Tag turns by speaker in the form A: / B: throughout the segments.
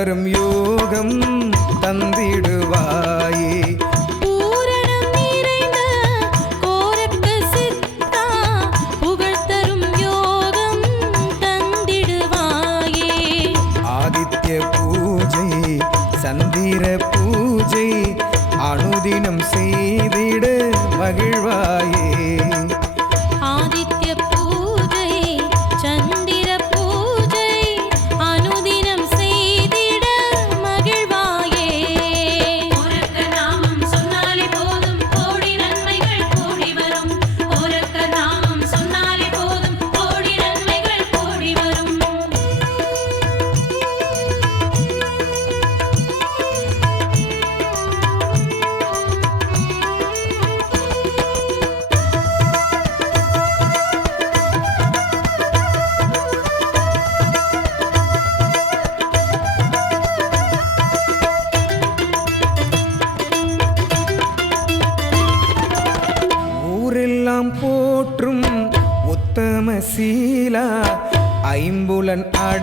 A: வளரும் யோகம் தந்திடுவாயே. பூஜை சந்திர பூஜை அனுதினம் செய்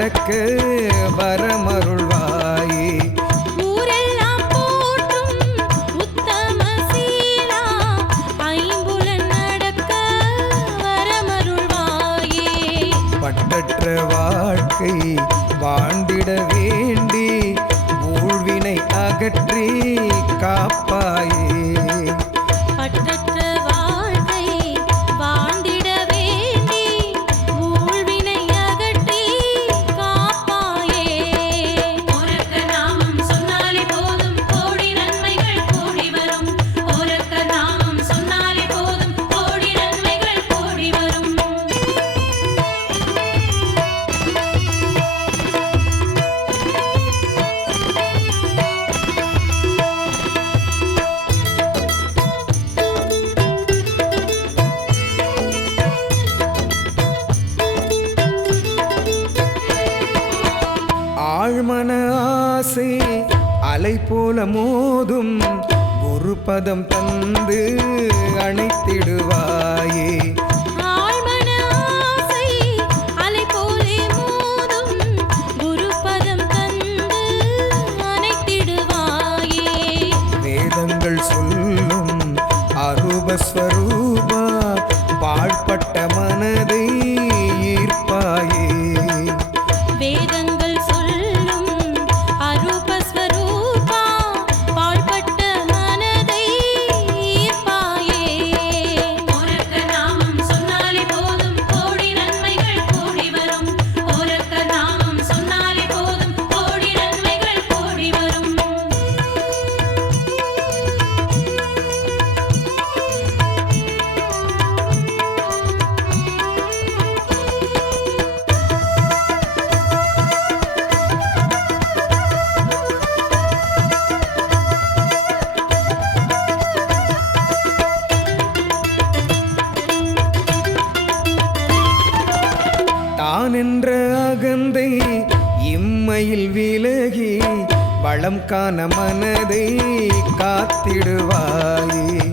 A: எனக்கு வரமருள்வாயே. பட்டற்ற வாழ்க்கை வாண்டிட வேண்டி ஊழ்வினை அகற்றி காப்பாய் அலை போல மோதும்
B: ஒரு பதம் தந்து அணைத்திடுவாயே.
A: என்ற அகந்தை இம்மையில் விலகி வளம் காண மனதை காத்திடுவாயே.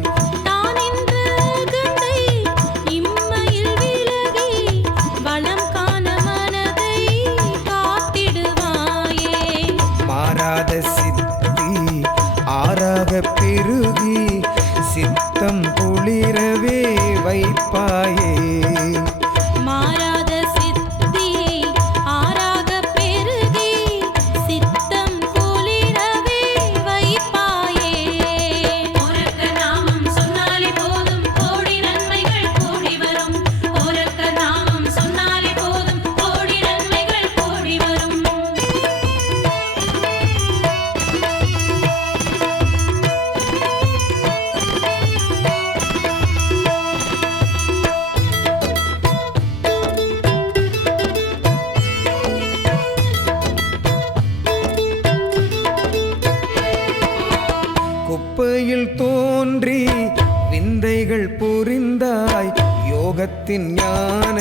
C: தந்தாய்
A: யோகத்தின் ஞான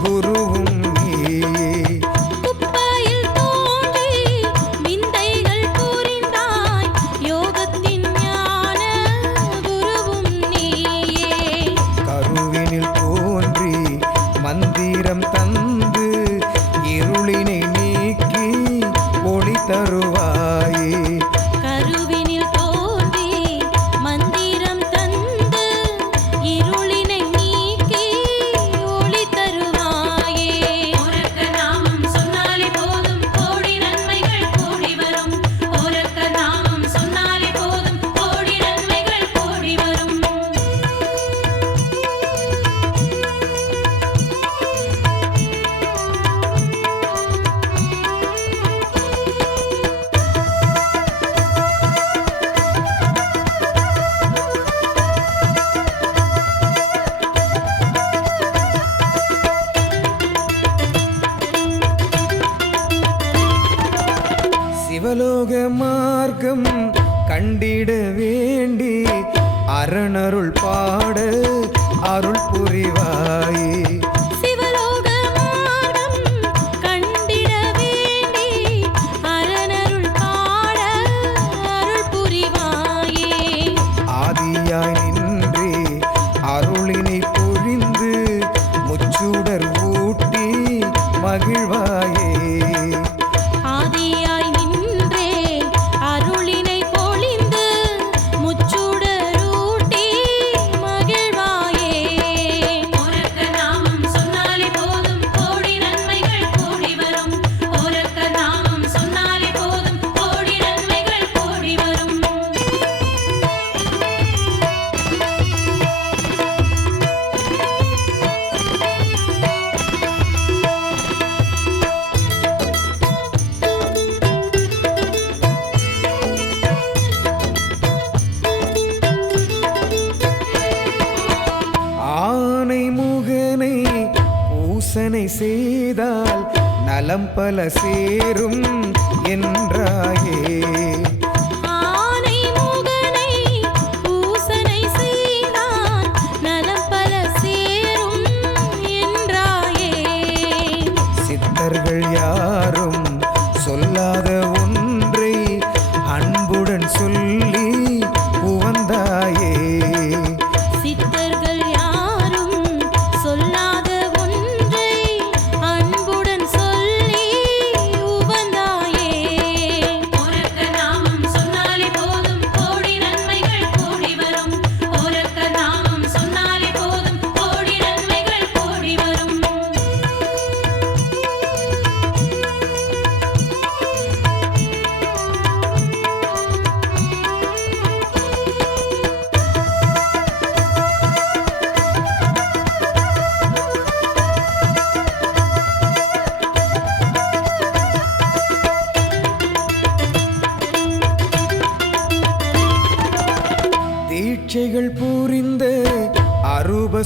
A: குருவும் நீயே பல
B: சே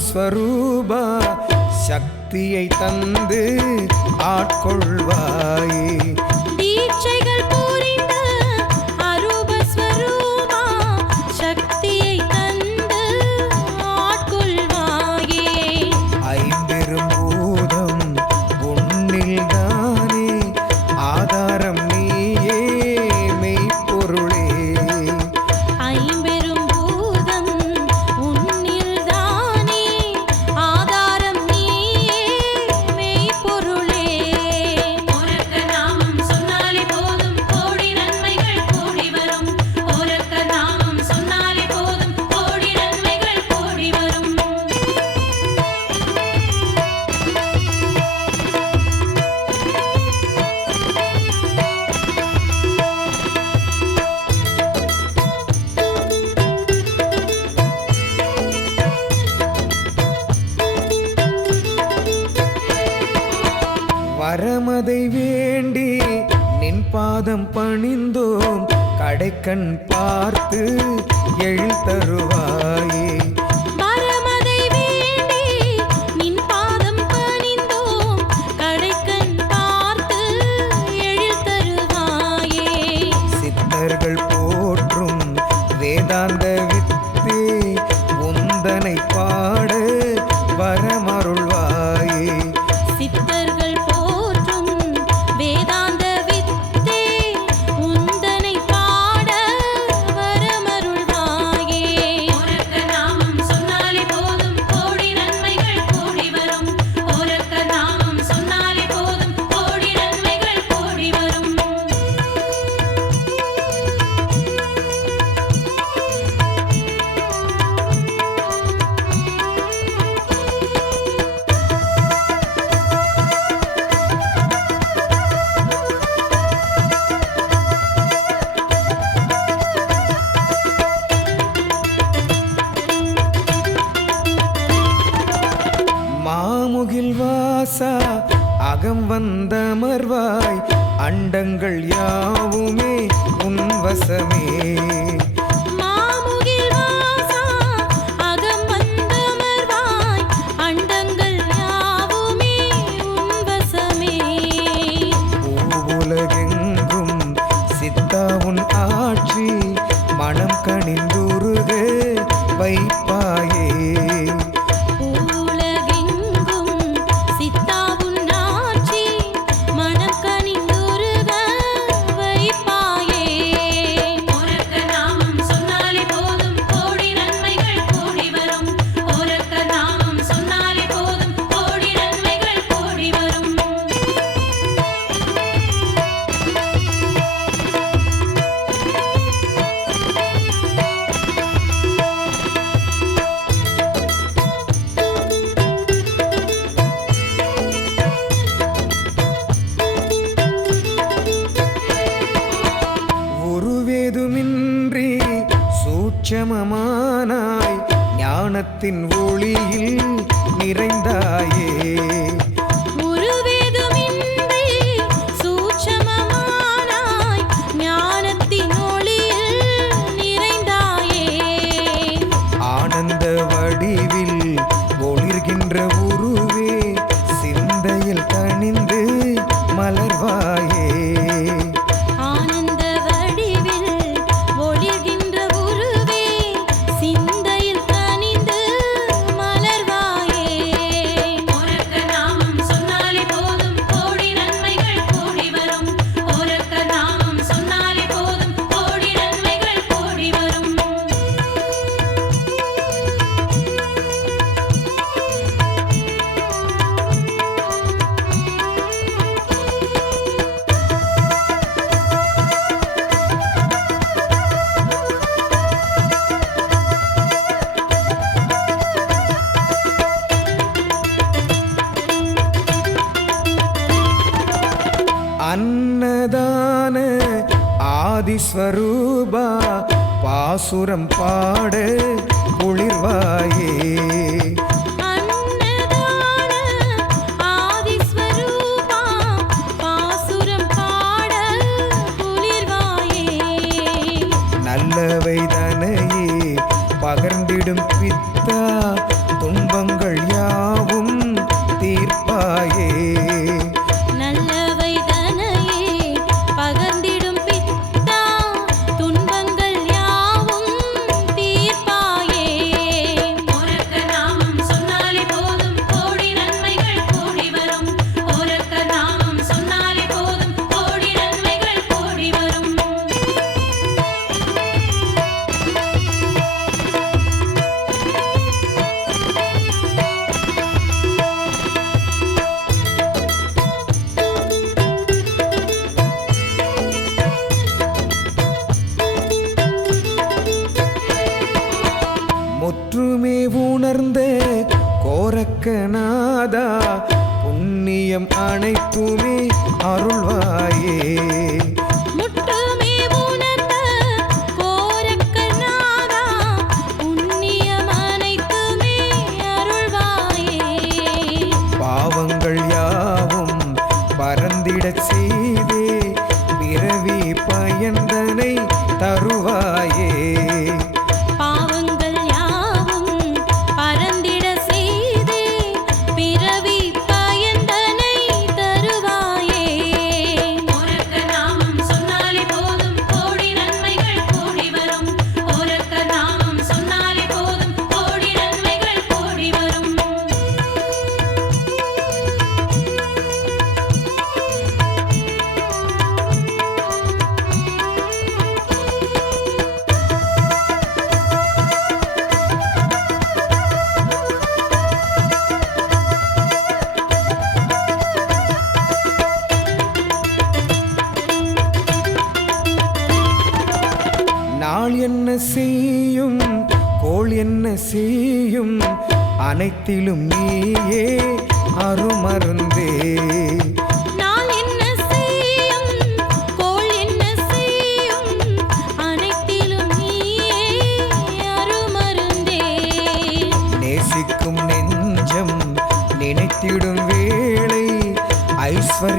B: ஸ்வரூபா சக்தியை தந்து ஆட்கொள்வாயே.
A: கண் பார்த்து எழில் தருவாயே. போற்றும் வேதாந்த வித்தே உந்தனை பாட வரமருள் வந்தமர்வாய் அண்டங்கள் யார்? நிச்சமமானாய் ஞானத்தின் ஒளியில் நிறைந்தாயே. ஞான ஆதிஸ்வரூபா பாசுரம் பாட குளிர்வாயே.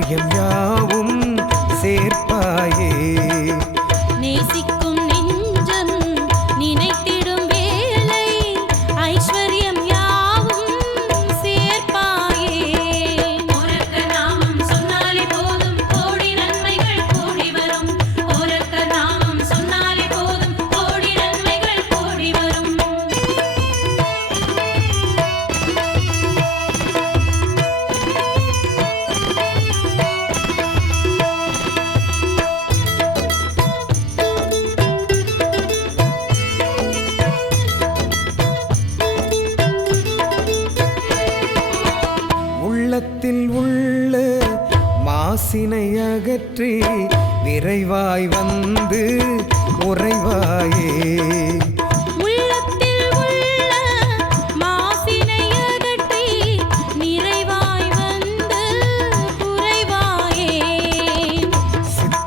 A: ஐஸ்வர்யம் யாவும்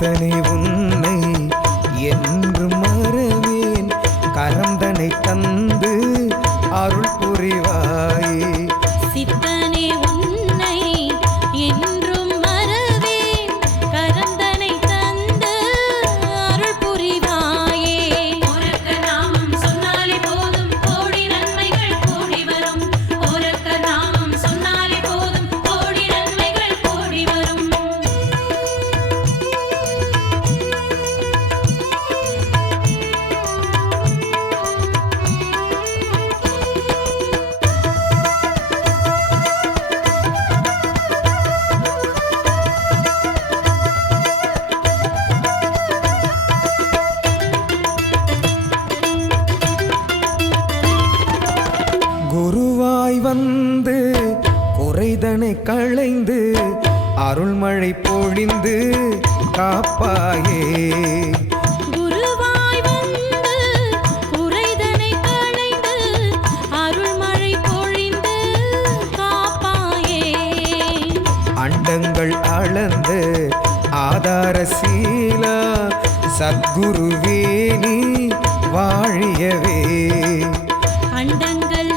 A: అతని ఉన్న அரசீலா சத்குருவே நீ வாழியவே. அண்டங்கள்